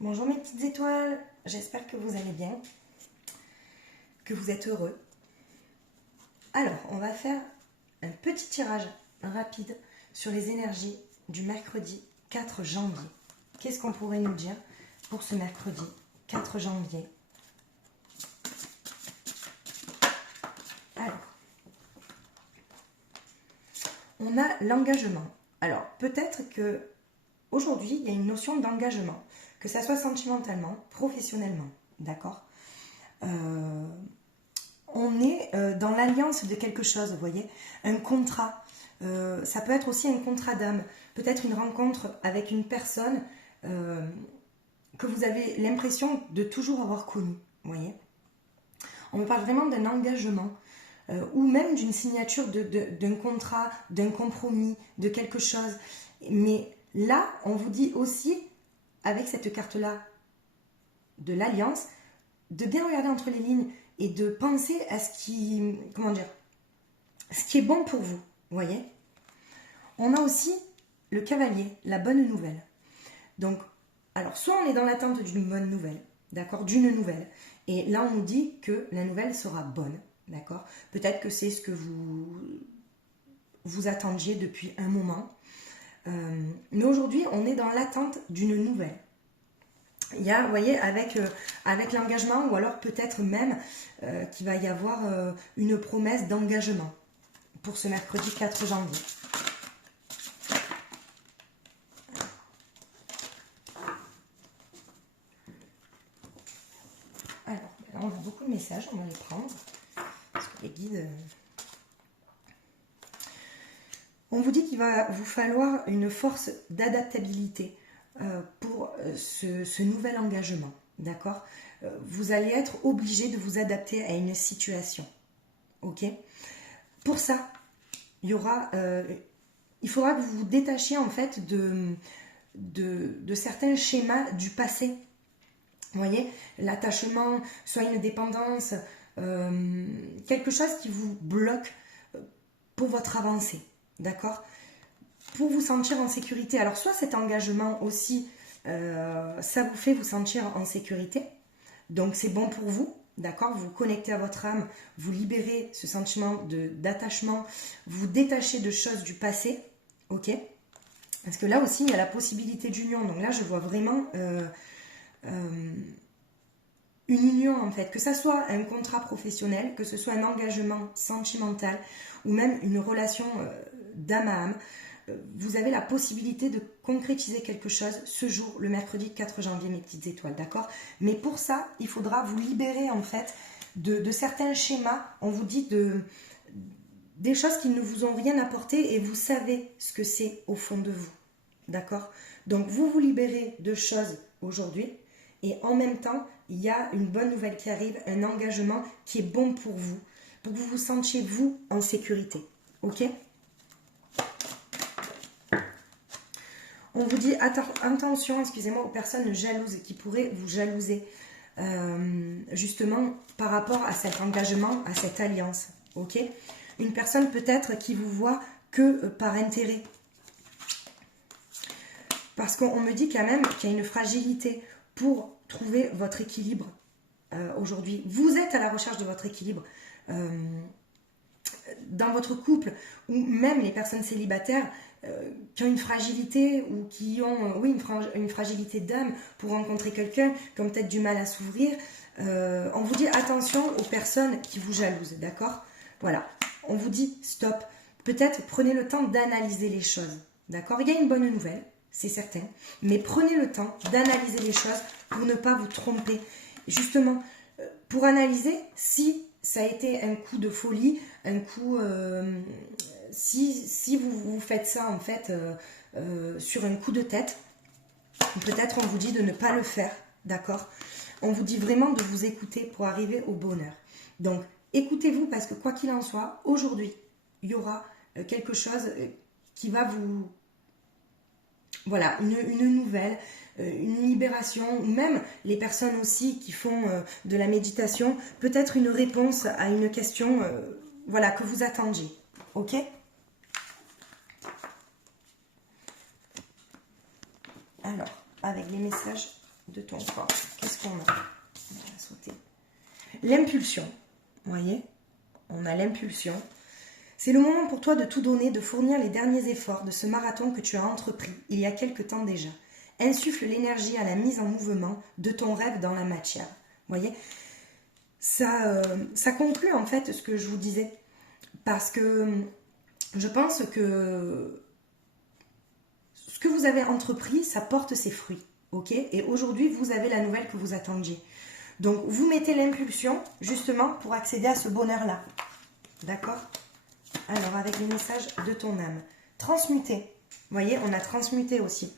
Bonjour mes petites étoiles, j'espère que vous allez bien, que vous êtes heureux. Alors, on va faire un petit tirage rapide sur les énergies du mercredi 4 janvier. Qu'est-ce qu'on pourrait nous dire pour ce mercredi 4 janvier? Alors, on a l'engagement. Alors, peut-être que aujourd'hui, il y a une notion d'engagement, que ça soit sentimentalement, professionnellement, d'accord? On est dans l'alliance de quelque chose, vous voyez, un contrat. Ça peut être aussi un contrat d'âme, peut-être une rencontre avec une personne que vous avez l'impression de toujours avoir connue, vous voyez. On parle vraiment d'un engagement ou même d'une signature d'un contrat, d'un compromis, de quelque chose. Mais là, on vous dit aussi, avec cette carte-là de l'alliance, de bien regarder entre les lignes et de penser à ce qui, comment dire, ce qui est bon pour vous, vous voyez. On a aussi le cavalier, la bonne nouvelle. Donc, alors, soit on est dans l'attente d'une bonne nouvelle, d'accord, d'une nouvelle, et là on nous dit que la nouvelle sera bonne, d'accord. Peut-être que c'est ce que vous attendiez depuis un moment, mais aujourd'hui on est dans l'attente d'une nouvelle. Il y a, vous voyez, avec l'engagement, ou alors peut-être même qu'il va y avoir une promesse d'engagement pour ce mercredi 4 janvier. Alors, là, on a beaucoup de messages, on va les prendre. Parce que les guides... On vous dit qu'il va vous falloir une force d'adaptabilité pour ce nouvel engagement, d'accord? Vous allez être obligé de vous adapter à une situation, ok? Pour ça, il faudra que vous vous détachiez en fait de certains schémas du passé. Vous voyez, l'attachement, soit une dépendance, quelque chose qui vous bloque pour votre avancée, d'accord? Pour vous sentir en sécurité. Alors, soit cet engagement aussi, ça vous fait vous sentir en sécurité, donc c'est bon pour vous, d'accord? Vous vous connectez à votre âme, vous libérez ce sentiment d'attachement, vous détachez de choses du passé, ok? Parce que là aussi, il y a la possibilité d'union. Donc là, je vois vraiment une union, en fait. Que ça soit un contrat professionnel, que ce soit un engagement sentimental, ou même une relation d'âme à âme. Vous avez la possibilité de concrétiser quelque chose ce jour, le mercredi 4 janvier, mes petites étoiles, d'accord? Mais pour ça, il faudra vous libérer, en fait, de certains schémas. On vous dit des choses qui ne vous ont rien apporté et vous savez ce que c'est au fond de vous, d'accord? Donc, vous vous libérez de choses aujourd'hui et en même temps, il y a une bonne nouvelle qui arrive, un engagement qui est bon pour que vous vous sentiez, vous, en sécurité, ok? On vous dit attention, excusez-moi, aux personnes jalouses qui pourraient vous jalouser, justement par rapport à cet engagement, à cette alliance, ok? Une personne peut-être qui vous voit que par intérêt. Parce qu'on me dit quand même qu'il y a une fragilité pour trouver votre équilibre aujourd'hui. Vous êtes à la recherche de votre équilibre dans votre couple, ou même les personnes célibataires qui ont une fragilité ou qui ont une fragilité d'âme pour rencontrer quelqu'un, qui ont peut-être du mal à s'ouvrir. On vous dit attention aux personnes qui vous jalousent, d'accord? Voilà, on vous dit stop. Peut-être prenez le temps d'analyser les choses, d'accord? Il y a une bonne nouvelle, c'est certain, mais prenez le temps d'analyser les choses pour ne pas vous tromper. Justement, pour analyser si ça a été un coup de folie, un coup... si vous faites ça en fait sur un coup de tête, peut-être on vous dit de ne pas le faire, d'accord? On vous dit vraiment de vous écouter pour arriver au bonheur. Donc, écoutez-vous parce que quoi qu'il en soit, aujourd'hui, il y aura quelque chose qui va vous... Voilà, une nouvelle, une libération, ou même les personnes aussi qui font de la méditation, peut-être une réponse à une question voilà, que vous attendiez. Ok? Alors, avec les messages de ton corps. Qu'est-ce qu'on a? On va sauter. L'impulsion. Vous voyez? On a l'impulsion. C'est le moment pour toi de tout donner, de fournir les derniers efforts de ce marathon que tu as entrepris il y a quelque temps déjà. Insuffle l'énergie à la mise en mouvement de ton rêve dans la matière. Vous voyez? Ça conclut en fait ce que je vous disais. Parce que je pense que ce que vous avez entrepris, ça porte ses fruits. Ok? Et aujourd'hui, vous avez la nouvelle que vous attendiez. Donc, vous mettez l'impulsion, justement, pour accéder à ce bonheur-là. D'accord? Alors, avec les messages de ton âme. Transmuter. Vous voyez, on a transmuté aussi.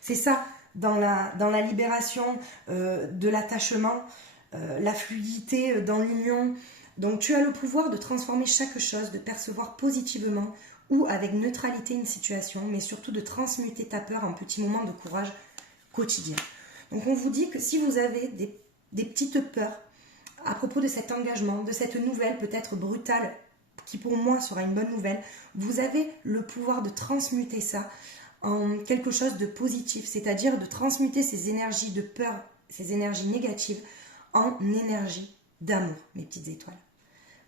C'est ça, dans la libération de l'attachement, la fluidité dans l'union. Donc, tu as le pouvoir de transformer chaque chose, de percevoir positivement ou avec neutralité une situation, mais surtout de transmuter ta peur en petits moments de courage quotidien. Donc, on vous dit que si vous avez des petites peurs à propos de cet engagement, de cette nouvelle peut-être brutale, qui pour moi sera une bonne nouvelle, vous avez le pouvoir de transmuter ça en quelque chose de positif, c'est-à-dire de transmuter ces énergies de peur, ces énergies négatives en énergie d'amour, mes petites étoiles.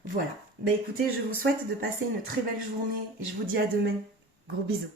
Voilà. Écoutez, je vous souhaite de passer une très belle journée et je vous dis à demain. Gros bisous.